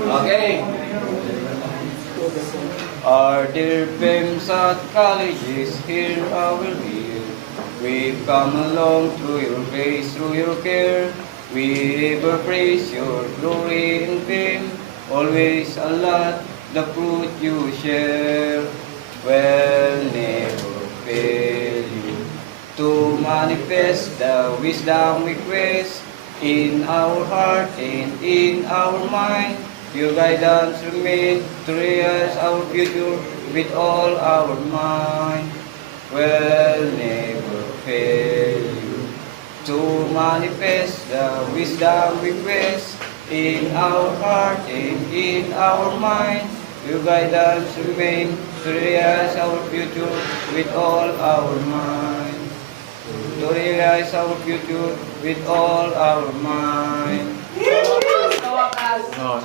Okay. Our dear PEMs at colleges, hear our ear. We've come along through your grace, through your care. We ever praise your glory and fame. Always a lot, the fruit you share. Will never fail you to manifest the wisdom we quest in our heart and in our mind. Your guidance remain to realize our future with all our mind. Will never fail you to manifest the wisdom we quest in our heart and in our mind. Your guidance remain to realize our future with all our mind. To realize our future with all our mind. Oh,